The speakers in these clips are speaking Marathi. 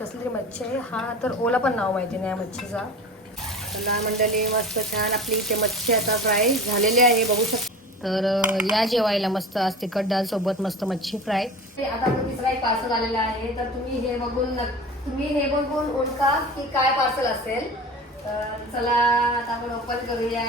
कसली तरी मच्छी आहे. हा तर ओला पण नाव माहिती नाही या मच्छीचा. चला मंडळी मस्त छान आपली इथे मच्छी आता फ्राय झालेली आहे बघू शकता तर या जेवायला मस्त आज तिखट डाळ सोबत मस्त मच्छी फ्राय आता आपण तिसरा एक पार्सल आलेला आहे तर तुम्ही हे बघून तुम्ही हे बघून ओळखा की काय पार्सल असेल. तर चला आता आपण ओपन करूया.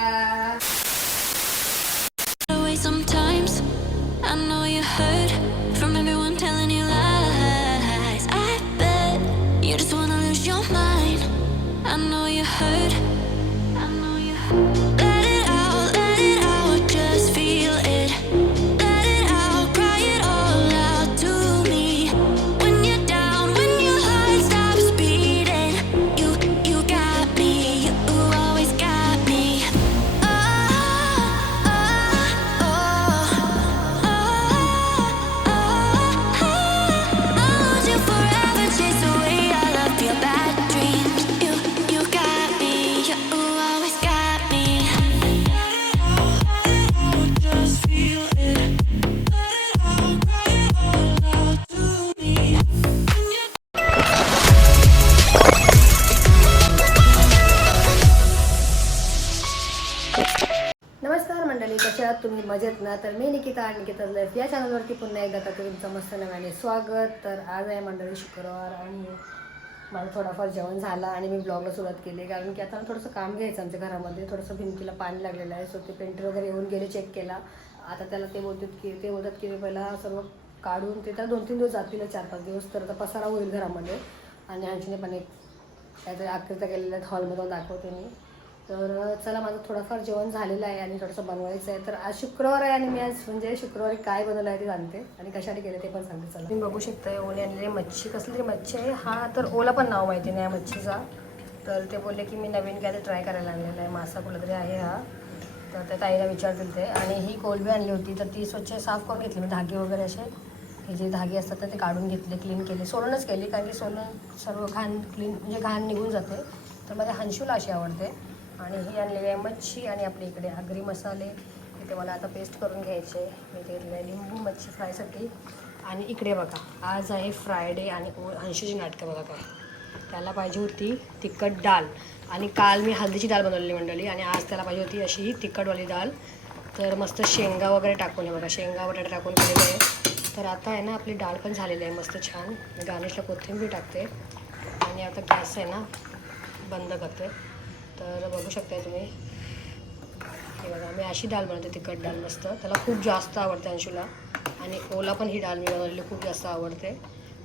तुम्ही मजेत ना? तर मी निकिता आणि निकिता लाईफ या चॅनलवरती पुन्हा एकदा का तुमचं मस्त नव्याने स्वागत. तर आज आहे मंडळी शुक्रवार आणि माझं थोडाफार जेवण झालं आणि मी ब्लॉगला सुरुवात केली. कारण की आता थोडंसं काम घ्यायचं आमच्या घरामध्ये. थोडंसं भिंतीला पाणी लागलेलं आहे. सो ते पेंटर वगैरे येऊन गेले चेक केला. आता त्याला ते बोलतात की ते बोलतात की पहिला सर्व काढून ते तर दोन तीन दिवस जातील चार पाच दिवस. तर आता पसारा होईल घरामध्ये. आणि आणखीने पण एक काहीतरी आकृत्या केलेल्या आहेत. हॉलमधून दाखवते मी. तर चला माझं थोडंफार जेवण झालेलं आहे आणि थोडंसं बनवायचं आहे. तर आज शुक्रवार आहे आणि मी आज म्हणजे शुक्रवारी काय बनवलं आहे ते सांगते आणि कशासाठी केलं ते पण सांगते. चला. तुम्ही बघू शकता ओले आणलेली मच्छी. कसली तरी मच्छी आहे. हा तर ओला पण नाव माहिती नाही या मच्छीचा. तर ते बोलले की मी नवीन काय ते ट्राय करायला आणलेला आहे. मासा कुठला तरी आहे हा. तर त्या ताईला विचारतील ते. आणि ही कोलबी आणली होती. तर ती स्वच्छ साफ करून घेतली. मी धागे वगैरे असे. हे जे धागे असतात ते काढून घेतले क्लीन केले. सोलूनच केली कारण की सोलून सर्व घाण क्लीन म्हणजे घाण निघून जाते. तर मला हंशूला अशी आवडते. आणि ही आणलेली आहे मच्छी आणि आपल्या इकडे आगरी मसाले. इथे मला आता पेस्ट करून घ्यायचे मी घेतले लिंबू मच्छी फ्रायसाठी आणि इकडे बघा आज आहे फ्रायडे आणि अंशीची नाटकं बघा काय. त्याला पाहिजे होती तिखट डाळ आणि काल मी हळदीची डाळ बनवलेली मंडळी. आणि आज त्याला पाहिजे होती अशी ही तिखटवाली डाळ तर मस्त शेंगा वगैरे टाकून आहे बघा. शेंगा बटाटा टाकून केलेलं आहे. तर आता आहे ना आपली डाळ पण झालेली आहे मस्त छान. गार्निशला कोथिंबीर टाकते. आणि आता गॅस आहे ना बंद करते. तर बघू शकताय तुम्ही. हे बघा मी अशी डाळ बनवते तिखट डाळ मस्त. त्याला खूप जास्त आवडते अंशूला. आणि ओला पण ही डाळ मी बनवलेली खूप जास्त आवडते.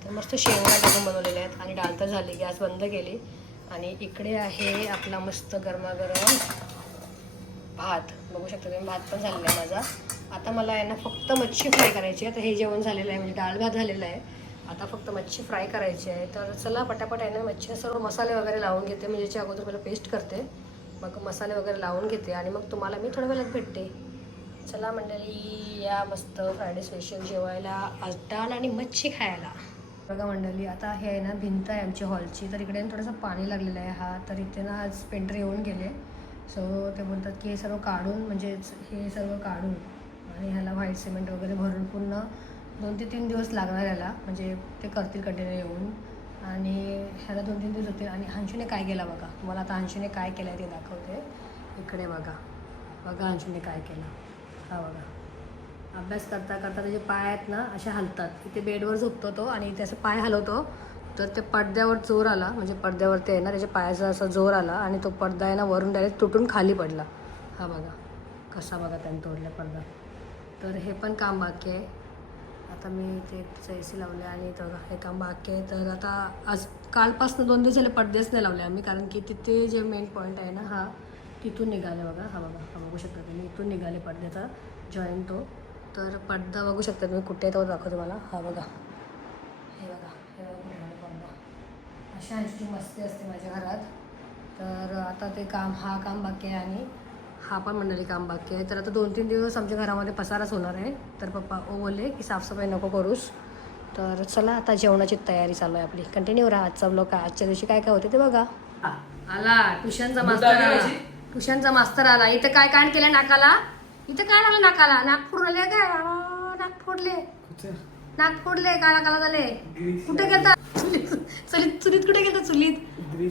तर मस्त शेंगा टाकून बनवलेल्या आहेत. आणि डाळ तर झाली गॅस बंद केली. आणि इकडे आहे आपला मस्त गरमागरम भात. बघू शकता तुम्ही भात पण झालेला आहे माझा. आता मला आहे ना फक्त मच्छी फ्राय करायची आहे. तर हे जेवण झालेलं आहे म्हणजे डाळ भात झालेला आहे. आता फक्त मच्छी फ्राय करायची आहे. तर चला पटापट आहे ना मच्छी सर्व मसाले वगैरे लावून घेते. म्हणजे याच्या अगोदर मला पेस्ट करते. मग मसाले वगैरे लावून घेते आणि मग तुम्हाला मी थोड्या वेळात भेटते. चला मंडळी या मस्त फ्रायडे स्पेशल जेवायला आज आणि मच्छी खायला. बघा मंडळी आता हे आहे ना भिंत आहे आमची हॉलची. तर इकडे थोडंसं पाणी लागलेलं आहे. हा तर इथे ना आज पेंटर येऊन गेले. सो ते बोलतात की हे सर्व काढून म्हणजेच हे सर्व काढून आणि ह्याला व्हाईट सिमेंट वगैरे भरून पूर्ण दोन ते तीन दिवस लागणार याला. म्हणजे ते करतील कंटेनर येऊन. आणि ह्याला दोन तीन दिवस होतील. आणि अंशूने काय केलं बघा? तुम्हाला आता अंशूने काय केलं आहे ते दाखवते. इकडे बघा. बघा अंशूने काय केलं. हा बघा. अभ्यास करता करता त्याचे पाय आहेत ना असे हलतात. इथे बेडवर झोपतो तो आणि इथे असं पाय हलवतो. तर ते पडद्यावर जोर आला. म्हणजे पडद्यावरती आहे ना त्याच्या पायाचा असा जोर आला आणि तो पडदा आहे ना वरून डायरेक्ट तुटून खाली पडला. हा बघा. कसा बघा त्याने तोडला पडदा. तर हे पण काम बाकी आहे. आता मी ते ए सी लावले आणि हे काम बाकी आहे. तर आता आज कालपासून दोन दिवस झाले पडदेच नाही लावले आम्ही कारण की तिथे जे मेन पॉईंट आहे ना हा तिथून निघाले बघा. हा बघा हा बघू शकता तुम्ही. इथून निघाले पडद्याचा जॉईंट तो. तर पडदा बघू शकता तुम्ही कुठे तो दाखवतो तुम्हाला. हा बघा. हे बघा हे बघा पडदा. अशा आणखी मस्ती असते माझ्या घरात. तर आता ते काम हा काम बाकी आहे आणि हा पण मंडळी काम बाकी आहे. तर आता दोन तीन दिवस आमच्या घरामध्ये पसाराच होणार आहे. तर पप्पा ओ बोलले की साफसफाई नको करूस. तर चला आता जेवणाची तयारी चालू आहे आपली. कंटिन्यू राहा. आजचा ब्लॉग काय? आजच्या दिवशी काय काय होते ते बघा. आला. ट्युशनचा मास्तर आला. ट्युशनचा मास्तर आला. इथं काय काय केलं नाकाला? इथं काय लागलं नाकाला? नाक फोडले काय नाक फोडले. नाक फोडले. काला काला झाले. कुठे गेलता? चुलीत. चुलीत कुठे गेलं चुलीत.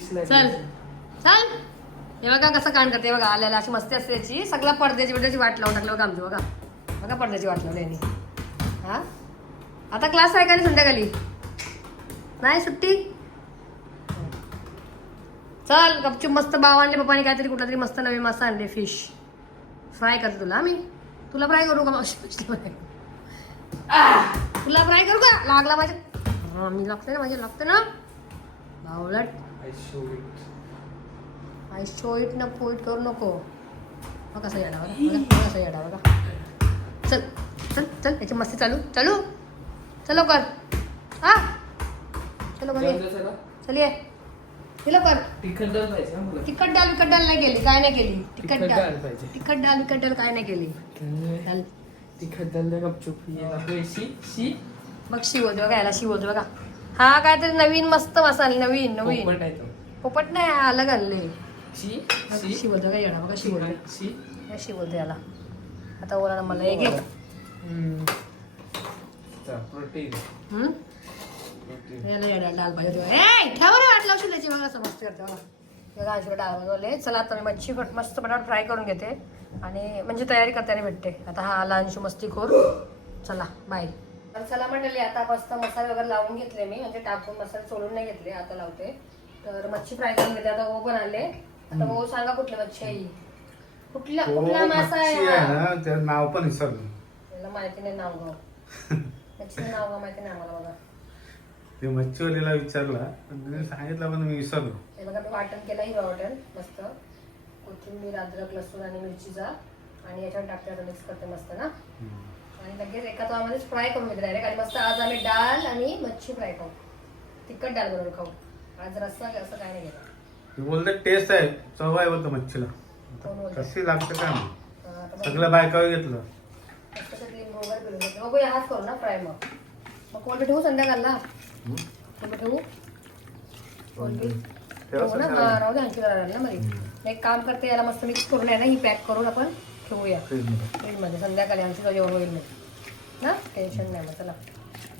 चल. चल. हे बघा कसं कांड करते बघा आल्याला अशी मस्ती असते त्याची. सगळं पडद्याची बिडद्याची वाट लावून टाकलं बघा आमची बघा. बघा पडद्याची वाट लावली यांनी. हा? आता क्लास आहे का नाही संध्याकाळी? नाही सुट्टी? चल गपचूप मस्त बाव आणले पप्पाने काहीतरी कुठला तरी मस्त नवीन मासा आणले फिश फ्राय करते तुला मी. तुला फ्राय करू का? मावशी तुला फ्राय करू का? लागला माझ्या मी लागते ना माझ्या लागते ना? बावलट आय शो इट ना पोईट करू नको. हा कसा येडा बघा बघा, बघा कसा येडा बघा चल चल चल याची मस्ती चालू. चालू. चल लवकर. हा. चल लवकर ये. चल लवकर. तिखट डाळ पाहिजे तिखट डाल विकट डाल नाही केली. काय नाही केली. तिखट डाल पाहिजे. तिखट डाल विकट डाल काय नाही केली. डाल तिखट गपचूप शी शी. मग शिवत बघा याला शिवत बघा. हा काहीतरी नवीन मस्त मसाले नवीन नवीन. पोपट नाही हा अलग आणले शी शी. शिवत बघा येणार? बघा शी याला आता ओला मला एक एक. प्रोटीन. हम्म? प्रोटीन. याला येडा डाल पाहिजे. ए, ठेव रे वाट लावशील त्याची समजते करते बघा बघा अशी डाळ बनवले. चला आता मी मच्छी मस्त पटापट फ्राय करून घेते. आणि म्हणजे तयारी करताना भेटते. आता हा आला अंशू मस्ती खोर. चला बाय. तर चला मंडळी आता मस्त मसाले वगैरे लावून घेतले मी. म्हणजे टाकून मसाले सोडून नाही घेतले आता लावते. तर मच्छी फ्राय करून घेते. आता ओ पण आणले आता ओ सांगा कुठली मच्छी आहे? ही? कुठला कुठला मासा आहे मच्छी आहे हा? ना त्याचं नाव पण विसरलो. याला माहिती नाही नाव गाव. मच्छीचं नाव गाव माहिती नाही आम्हाला बघा. ते मच्छीवालीला विचारला पण त्याने सांगितलं पण मी विसरलो. हे बघा मी वाटण केलं हिरवा वाटण मस्त. कोथिंबीर अद्रक लसूण आणि मिरचीचा. आणि याच्यावर टाकते आता मिक्स करते मस्त ना. आणि लगेच एका तवामध्येच फ्राय करून घेते डायरेक्ट आणि मस्त आज आम्ही डाळ आणि मच्छी फ्राय खाऊ. तिखट डाळ बरोबर खाऊ. आज रस्सा असं काय नाही घेणार. ते बोलते टेस्ट आहे. चव आहे बोलतो मच्छीला. बोलतं? कशी लागते काय माहीत. हा. सगळं बायकावर घेतलं. हाच करू ना फ्राय मग. मग कोलबी ठेवू संध्याकाळला? कोलबी ठेवू? कोलबी हो ना? हा राहू दे आणखी ना मध्ये एक काम करते याला मस्त मिक्स करून आहे ना ही पॅक करून आपण ठेवूया. फ्रीजमध्ये. फ्रीजमध्ये. संध्याकाळी आमची जेवण होईल ना? टेन्शन नाही मग चला.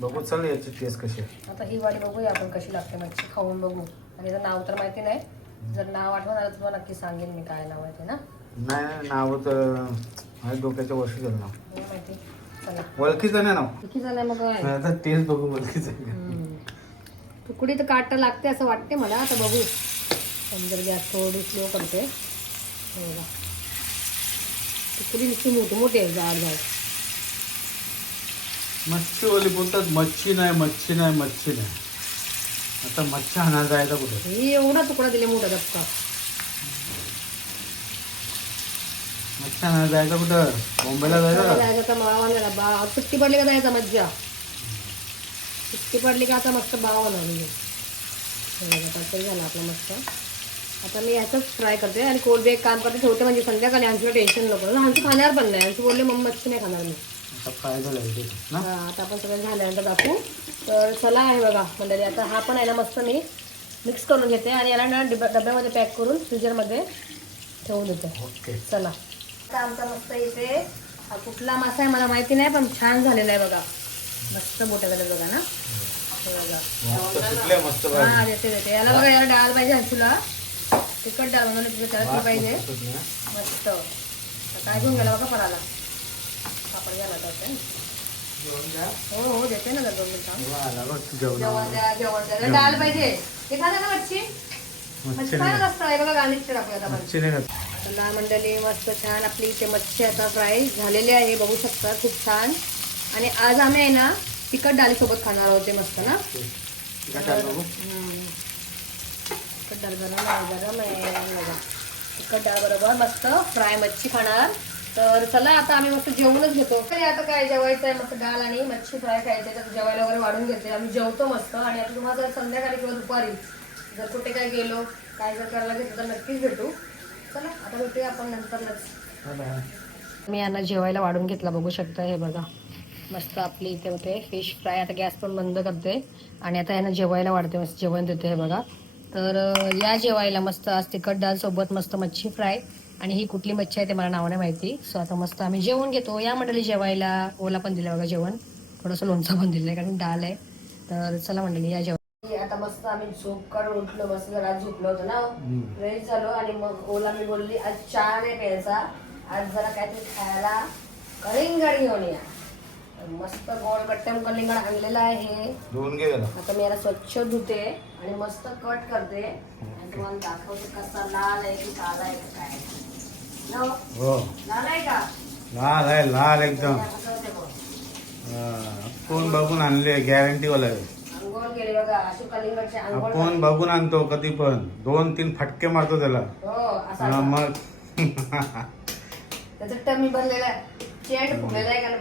बघू चल याची टेस्ट कशी आहे. आता ही वाली बघूया आपण कशी लागते मच्छी. खाऊन बघू. आणि याचं नाव तर माहिती नाही. जर नाव आठवण आलं तर तुम्हाला नक्की सांगेन मी काय नाव आहे ते ना. नाही नाही नाव तर माझ्या डोक्याच्या वर्षी झालं नाव. नाही माहिती. चला. ओळखीचं नाही नाव? किती झालंय मग काय? आता टेस्ट बघू ओळखीचं आहे का. हम्म. तुकडी तर काटा लागते असं वाटते मला आता बघू. समजर गॅस थोडी स्लो करते. हे बघा तुकडी नुसती मोठी मोठी आहे जाड जाड. मच्छीवाली बोलतात मच्छी नाही मच्छी नाही मच्छी नाही. आता मच्छी आणायला जायचा कुठे? हे एवढा तुकडा दिले मोठा धक्का. मच्छी आणायला जायचं कुठं? मुंबईला जायचं? का जायचं मावाला बा सुट्टी पडली का जायचा मज्जा सुट्टी पडली का आता मस्त बाव लागली तरी झालं आपलं मस्त आता मी याचंच ट्राय करते आणि कोलबी एक काम करते. ठेवते म्हणजे संध्याकाळी आमचं टेन्शन नको. आमची खाणार पण नाही. आमची बोलले मग मच्छी नाही खाणार मी. आता काय झालं ते? ना? हा, आता आपण सगळं झाल्यानंतर दाखवू. तर चला आहे बघा मंडळी आता हा पण आहे ना मस्त मी मिक्स करून घेते आणि याला ना डब्या डब्यामध्ये पॅक करून फ्रीजरमध्ये ठेवून देते. ओके चला. आता आमचा मस्त इथे हा कुठला मासा आहे मला माहिती नाही पण छान झालेला आहे बघा. मस्त मोठ्या कलर बघा ना. हे बघा. हा देते देते. याला बघा याला डाळ पाहिजे हंचूला तिखट डाळ म्हणून तिथे त्याला पाहिजे. मस्त काय घेऊन गेला बघा पराला. पापड घ्यायला जाते हो हो देते ना दोन मिनिटं. पाहिजे. ते ना मच्छी? बघा टाकूयात आपण. चला मंडळी मस्त छान आपली इथे मच्छी आता फ्राय झालेली आहे बघू शकता खूप छान. आणि आज आम्ही आहे ना तिखट डाळीसोबत खाणार आहोत ते मस्त ना. तिखट डाळ बरोबर मस्त फ्राय मच्छी खाणार. तर चला आता आम्ही मस्त जेवणच घेतो. तरी आता काय जेवायचं आहे? मस्त डाल आणि मच्छी फ्राय खायचं तर जेवायला वगैरे वाढून घेते आम्ही जेवतो मस्त. आणि आता तुम्हाला जर संध्याकाळी किंवा दुपारी जर कुठे काय गेलो काय जर करायला घेतलं तर नक्कीच भेटू. चला आता भेटूया आपण नंतरच मी यांना जेवायला वाढून घेतला बघू शकता हे बघा. मस्त आपली इथे होते. फिश फ्राय आता गॅस पण बंद करते. आणि आता यांना जेवायला वाढते मस्त जेवण देते हे बघा. तर या जेवायला मस्त आज तिखट डाळ सोबत मस्त मच्छी फ्राय आणि ही कुठली मच्छी आहे ते मला नाव नाही माहिती. सो आता मस्त आम्ही जेवण घेतो. या मंडळी जेवायला ओला पण दिला बघा जेवण. थोडंसं लोणचं पण दिलं कारण डाळ आहे. तर चला मंडळी या जेवण. आता मस्त आम्ही झोप काढून उठलो मस्त जरा झोपलो होतो ना. फ्रेश झालो आणि मग ओला मी बोलली आज चहा नाही प्यायचा. आज जरा काहीतरी खायला कलिंगड घेऊन या. मस्त गोड कट्टम कलिंगड आणलेलं आहे. आता मी याला स्वच्छ धुते आणि मस्त कट करते. आणि तुम्हाला दाखवते कसा लाल आहे की काला आहे काय हो. लाल आहे लाल एकदम. आपण बघून आणले गॅरंटीवाला कोण बघून आणतो कधी पण. दोन तीन फटके मारतो त्याला. हो, मग. त्याचं टमी भरलेला आहे.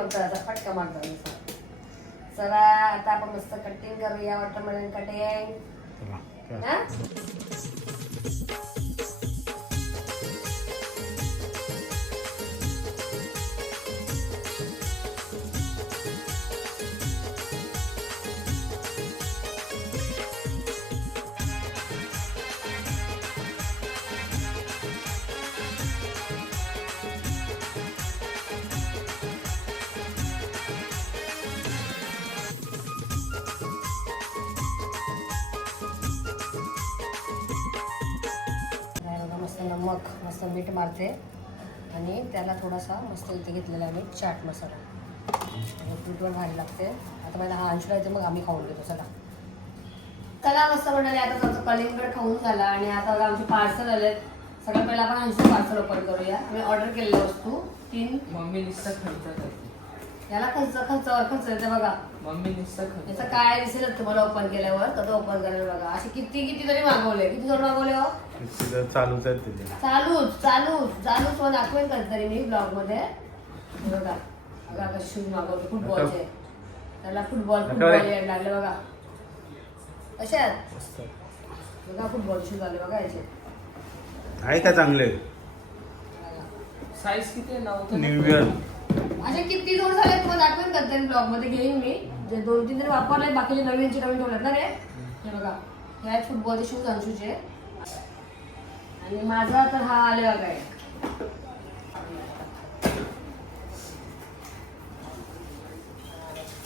का आता फटका मारतो चला आता आपण मस्त कटिंग करूया वॉटरमेलन कटिंग मारते आणि त्याला थोडासा मस्त इथे घेतलेला आहे मी चाट मसाला. पीठवर भारी लागते. आता मला हा अंशुला येते मग आम्ही खाऊन घेतो चला. चला मस्त म्हणाले आता तुमचं कलिंगड खाऊन झाला आणि आता आमचे पार्सल आले सगळ्यात पहिला आपण अंशू पार्सल ओपन करूया. आम्ही ऑर्डर केलेल्या वस्तू. तीन मम्मी नुसतं खर्च करते. याला खर्च खर्चावर खर्च येते बघा. मम्मी नुसतं याचं काय दिसेल तुम्हाला ओपन केल्यावर? कसं ओपन करायला बघा. असे किती किती तरी मागवले. किती जण मागवले हो? चालूच आहे तिथे. चालूच चालूच चालूच पण दाखवेन कधीतरी मी ब्लॉगमध्ये हे बघा. बघा आता शूज मागवले फुटबॉलचे त्याला फुटबॉल फुटबॉल यायला लागले बघा. कसे आहेत? बघा फुटबॉल शूज आले बघा याचे. आहे का चांगले? साईज किती आहे? नव्हतं न्यू इयर असे किती जोड झाले तुम्हाला दाखवेन करते ब्लॉगमध्ये घेईन मी. जे दोन तीन तरी वापरले बाकीचे नवीनचे नवीन ठेवलेत ना रे. हे बघा हे आहेत फुटबॉलचे शूज अंशूचे. आणि माझा तर हा आले बघा एक.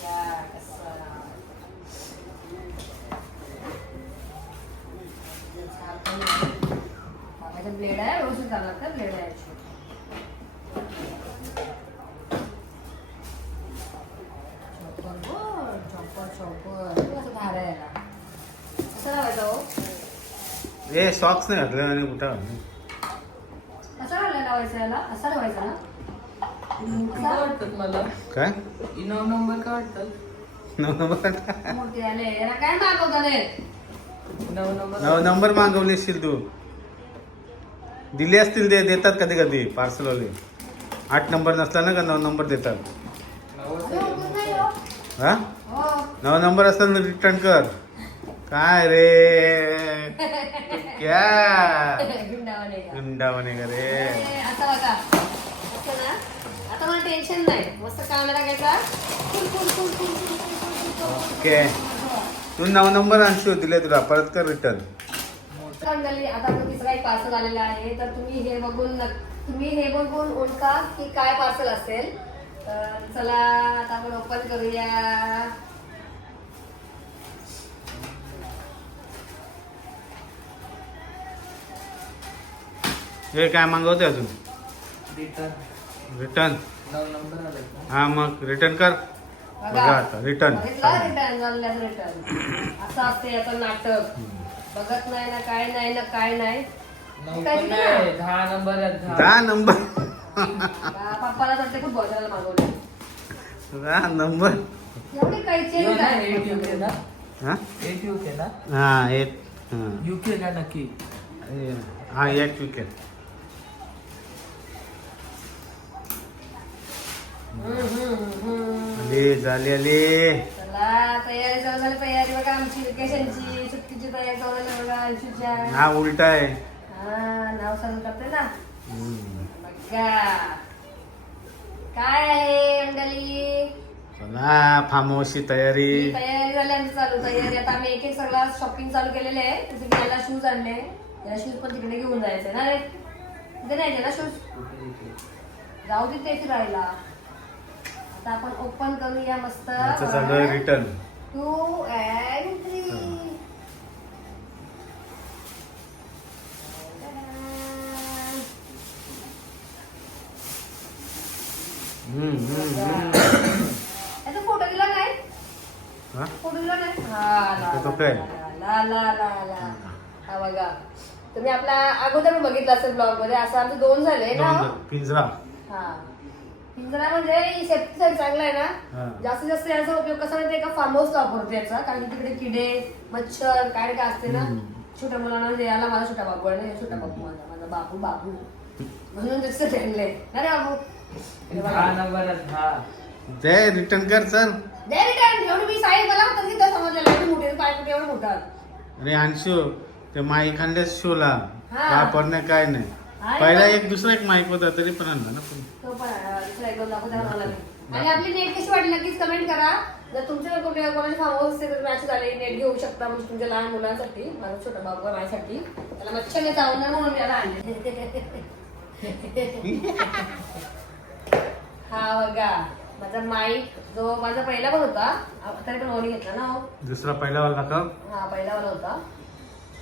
क्या कसा. बाबाचे ब्लेड आहे व्यवस्थित चालणार का ब्लेड आहे याचे. चॉपर बोल, चॉपर चॉपर असं धार आहे याला कसं लावायचं हो ए सॉक्स नाही घातले आणि कुठं कसा लावायला लावायचा याला? असा लावायचा ना? काय वाटतात मला? काय? इनो नंबर नऊ नंबर मोठी आले याला काय मागवता रे? नऊ नंबर. नऊ नंबर मागवले असतील तू. दिले असतील ते देतात कधी कधी पार्सलवाले आठ नंबर नसला ना का नऊ नंबर देतात? नाही हो. हा. नऊ नंबर असेल ना रिटर्न कर. काय रे? तू क्या? का? गुंडावणे का रे? आता बघा. असं ना आता मला टेन्शन नाही. मस्त कॅमेरा घ्यायचा. फुल फुल फुल फुल फुल फुल फुल फुल फुल ओके. तू नऊ नंबर आणशी दिले तुला. परत कर रिटर्न मंडळी आता आपण तिसरा एक पार्सल आलेला आहे. तर तुम्ही हे बघून नक- तुम्ही हे बघून ओळखा की काय पार्सल असेल. तर चला आता आपण ओपन करूया. हे काय मागवते अजून? रिटर्न हा मग रिटर्न कर. बघा. आता. रिटर्न रिटर्न असं असते नाटक. बघत नाही ना काय नाही ना काय नाही. ना? दहा नंबर दहा. नंबर पप्पाला तर ते खूप बसायला मागवले. दहा नंबर एवढी काही चेंज ना ना. हा? एट युके ना. हा एक हा. युके का नक्की? हा एक विकेट आली झाली आली. चला तयारी चालू झाली तयारी. बघा आमची वेकेशनची सुट्टीची तयारी चालू झाली बघा अंशूच्या. हा उलटा आहे. हा नाव करते ना. बघा. काय आहे मंडळी? चला तयारी. तयारी झाली आमची चालू तयारी. आता आम्ही एक एक सगळा शॉपिंग चालू केलेले आहे. जसं की याला शूज आणले. याला शूज पण तिकडे घेऊन जायचे. ना रे? तिथे नाही ना शूज जाऊ तिथे फिरायला आता आपण ओपन करूया मस्त. Return two and three photo दिला नाही? हा? फोटो दिला नाही? हा ला, ला, ला, ला, हा बघा. तुम्ही आपला अगोदर बघितला असेल ब्लॉगमध्ये. असं आमचे दोन झाले ना? पिंजरा हा. पिंजरा म्हणजे सेफ्टी चांगला आहे हा. ना जास्तीत जास्त याचा उपयोग कसा माहितीये का? फार्म हाऊस वापरतो याचा. कारण की तिकडे किडे मच्छर काय काय असते ना? छोट्या मुलांना म्हणजे याला माझा छोटा बाबू आहे ना छोटा बाबू माझा माझा बाबू बाबू. म्हणून त्याचं ठेवलंय अरे बाबू? हे. हा हा. दे रिटर्न कर चल. दे रिटर्न एवढी मी साईज मला समजलेलं. एवढी मोठी पाय कुठे एवढं मोठा. आणि अंशू ते आणलेस शोला. हा. वापरणे काय नाही. आहे पहिला एक दुसरा एक माईक होता तरी पण आणला ना पण तो पण आहे. दुसरा एक दोन दाखवता मला नाही. आणि आपली नेट कशी वाटली नक्कीच कमेंट करा. जर तुमच्या कोणाची फार्म हाऊस असेल तर मॅच झाले नेट घेऊ शकता म्हणजे तुमच्या लहान मुलांसाठी माझा छोटा बाबू माझ्यासाठी. त्याला मच्छरने चावणार म्हणून मी याला आणले. हा बघा माझा माईक जो माझा पहिला पण होता तरी पण ओणी घेतला ना हो. दुसरा पहिला वाला का हा पहिला वाला होता.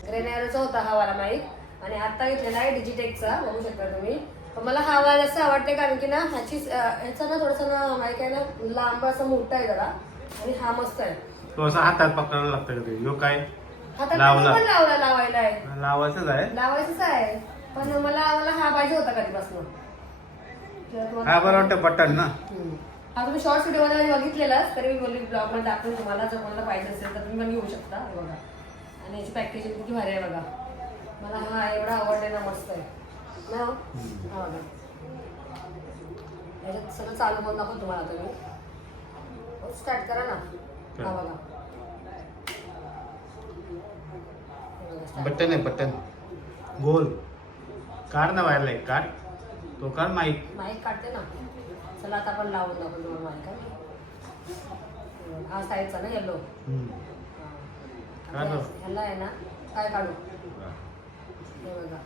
ग्रेनॅरोचा होता हा वाला माईक आणि आता घेतलेला आहे डिजिटेकचा बघू शकता तुम्ही. मला हा वाला जास्त आवडते कारण की ना ह्याची ह्याचा ना थोडासा ना माईक आहे ना लांब असा मोठा आहे जरा आणि हा मस्त आहे. तो असा हातात पकडायला लागतं का ह्यो काय? हातात लावला. लावायला आहे. लावायचंच आहे. लावायचंच आहे. पण मला मला हा पाहिजे होता कधीपासून. हा बरं वाटतं बटन ना. हा तुम्ही शॉर्ट व्हिडिओमध्ये बघितलेलाच तरी मी बोलली ब्लॉगमध्ये दाखवून तुम्हाला जर कोणाला पाहिजे असेल तर तुम्ही पण घेऊ शकता बघा. आणि याची पॅकेजिंग किती भारी आहे बघा. मला हा एवढा आवडले ना मस्त आहे. ना हो? हा याच्यात सगळं चालू करून दाखवतो तुम्हाला तुम्ही. स्टार्ट करा ना. हा बघा. बटन आहे बटन. गोल. काढ ना व्हायला एक काढ. तो काढ माईक माईक काढते ना. चला आता आपण लावून दाखवतो तुम्हाला माईक हा. साईडचा ना येलो काढ. ह्याला आहे ना काय काढू? हे बघा.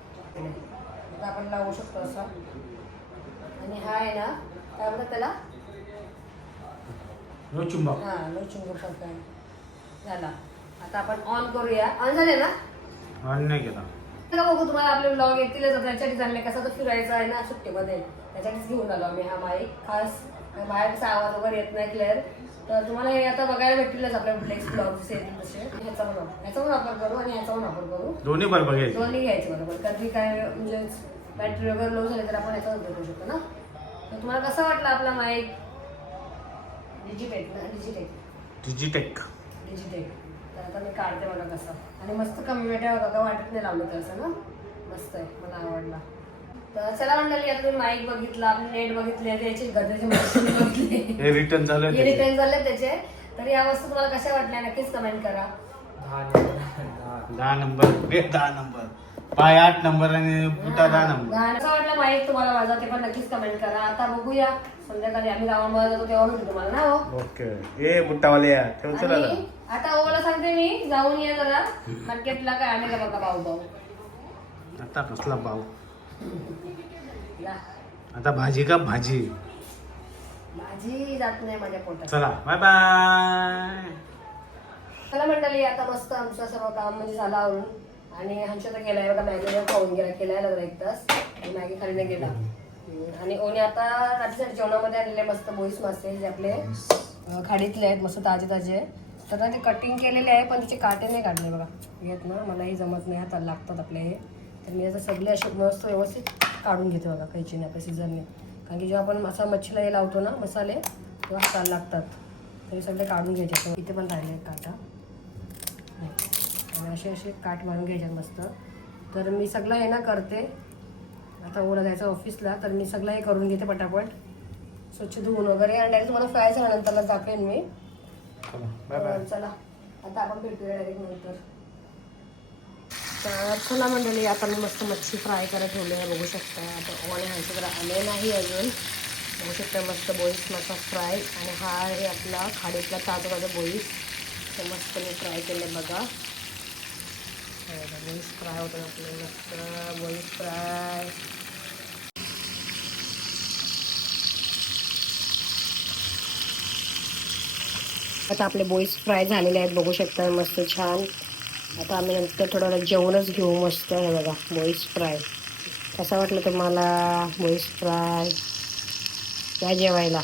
आता आपण लावू शकतो असं. आणि हा आहे ना काय म्हणतात त्याला चुंबक हा लो चुंबक काय झाला. आता आपण ऑन करूया. ऑन झाले ना? ऑन नाही केला. तर बघू तुम्हाला आपले ब्लॉग येतीलच. त्याच्यासाठी चालले कसं तर फिरायचं आहे ना सुट्टीमध्ये. त्याच्यासाठीच घेऊन आलो आम्ही हा माईक खास बाहेरचा आवाज वगैरे येत नाही क्लिअर तर तुम्हाला हे आता बघायला भेटतीलच आपल्या नेक्स्ट ब्लॉग येतील तसे ह्याचा पण वापर- ह्याचा पण वापर करू आणि ह्याचा पण वापर करू. दोन्ही बरोबर घ्यायचे दोन्ही घ्यायचे बरोबर. कधी काय म्हणजे बॅटरी वगैरे लो झाली तर आपण याचा उपयोग करू शकतो ना. तर तुम्हाला कसा वाटला आपला माईक डिजिटेक ना डिजिटेक डिजिटेक डिजिटेक तर आता मी काढते बघा कसं. आणि मस्त कमी वेट्या होता का वाटत नाही लावलं तर असं ना. मस्त आहे मला आवडला. चला मंडळी आता तुम्ही माईक बघितला आपले नेट बघितले त्याचे गदरचे मशीन बघितले. हे रिटर्न झालं हे त्याचे. रिटर्न झाले त्याचे. तर या वस्तू तुम्हाला कशा वाटल्या नक्कीच कमेंट करा. दहा नंबर. दहा दहा नंबर. पाय आठ नंबर आणि बुटा दहा नंबर. कसं वाटलं माईक तुम्हाला माझा ते पण नक्कीच कमेंट करा. आता बघूया संध्याकाळी आम्ही रावणमध्ये जातो तेव्हा भेटू तुम्हाला ना हो? ओके. ए बुट्टावाले या. ठेव चला आणि आता ओला सांगते मी. जाऊन ये जरा. मार्केटला काय आले का बघा भाऊ भाऊ आता कसला या. आता भाजी का भाजी? भाजी जात नाही माझ्या पोटात. चला बाय बाय चला मंडळी आता मस्त आमचं सर्व काम म्हणजे झालं आवरून. आणि आमच्या तर गेलाय बघा मॅगी खाऊन गेला केलाय जरा एक तास मॅगी खाली गेला. आणि ओने आता रात्रीसाठी जेवणामध्ये आणलेले मस्त बोईस मासे जे आपले खाडीतले आहेत मस्त ताजे ताजे तर ते कटिंग केलेले आहे पण त्याचे काटे नाही काढले बघा. येत ना मलाही जमत नाही हाताला लागतात आपले हे. तर मी असं सगळे असे मस्त व्यवस्थित काढून घेते बघा कैचीने आपल्या सीझरने कारण की जेव्हा आपण असा मच्छीला हे लावतो ना मसाले तेव्हा हाताला लागतात. तरी सगळे काढून घ्यायचे. इथे पण राहिले काटा. नाही. आणि असे असे काट मारून घ्यायच्यात मस्त. तर मी सगळं हे ना करते. आता ओला जायचं ऑफिसला तर मी सगळं हे करून घेते पटापट. स्वच्छ धुवून वगैरे. आणि डायरेक्ट तुम्हाला फ्रायचं नंतरला दाखवेन मी. चला आता आपण भेटूया डायरेक्ट नंतर. तर चला मंडळी आता मी मस्त मच्छी फ्राय करत ठेवले आहे बघू शकता. आता ओणे ह्याचे जरा आले नाही अजून. बघू शकता मस्त बोईस मसा फ्राय आणि हा आहे आपला खाडीतला ताजा ताजा बोईस तर मस्त मी फ्राय केलं बघा. बोईस फ्राय होतं आपलं. मस्त बोईस फ्राय आता आपले बोईस फ्राय झालेले आहेत बघू शकता. मस्त छान. आता आम्ही नंतर थोडं वेळा जेवणच घेऊ मस्त हे बघा मोईस फ्राय. कसा वाटलं तुम्हाला मोईस फ्राय? या जेवायला.